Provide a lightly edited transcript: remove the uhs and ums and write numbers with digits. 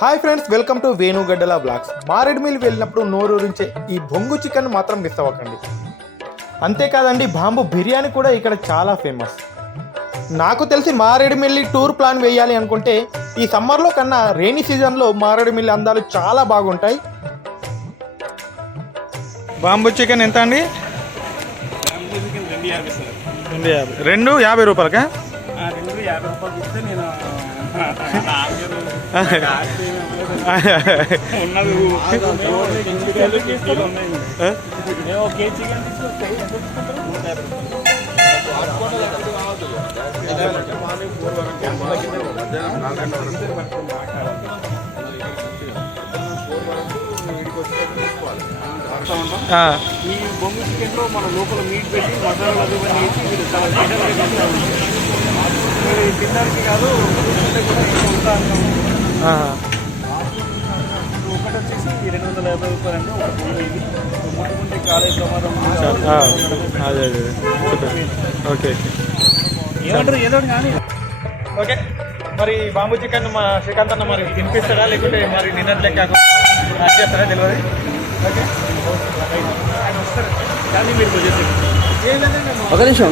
Hi friends, welcome to Venugaddala blogs. Maredumilli వెళ్ళినప్పుడు నోరూరించే ఈ బొంగు చికెన్ మాత్రం మిస్ అవ్వకండి. అంతేకాదండి, బాంబు బిర్యానీ కూడా ఇక్కడ చాలా ఫేమస్. నాకు తెలిసి మారేడుమిల్లి టూర్ ప్లాన్ వేయాలి అనుకుంటే ఈ సమ్మర్లో కన్నా రెయినీ సీజన్లో మారేడుమిల్లి అందాలు చాలా బాగుంటాయి. బాంబు చికెన్ ఎంత అండి? 250 రూపాయలకా? ఈ బొంగు చికెన్ లో మన లోపల మీట్ పెట్టి మసాలాలు అది వేసి మీరు చాలా తినడానికి కాదు. ఒకటి వచ్చేసి 250 రూపాయలు అంటే ఒక బొంగు. ఇది ముట్టుకుంటే కాలేజ్ ప్రమాదం. ఓకే, ఏమంటారు ఏదో కానీ. ఓకే. మరి బాంబు చికెన్ మా శ్రీకాంత్ అన్న మరి తినిపిస్తారా, లేకుంటే మరి నిన్నట్లే కాకుండా చేస్తారా తెలియదు. ఓకే, కానీ మీరు ఒక నిమిషం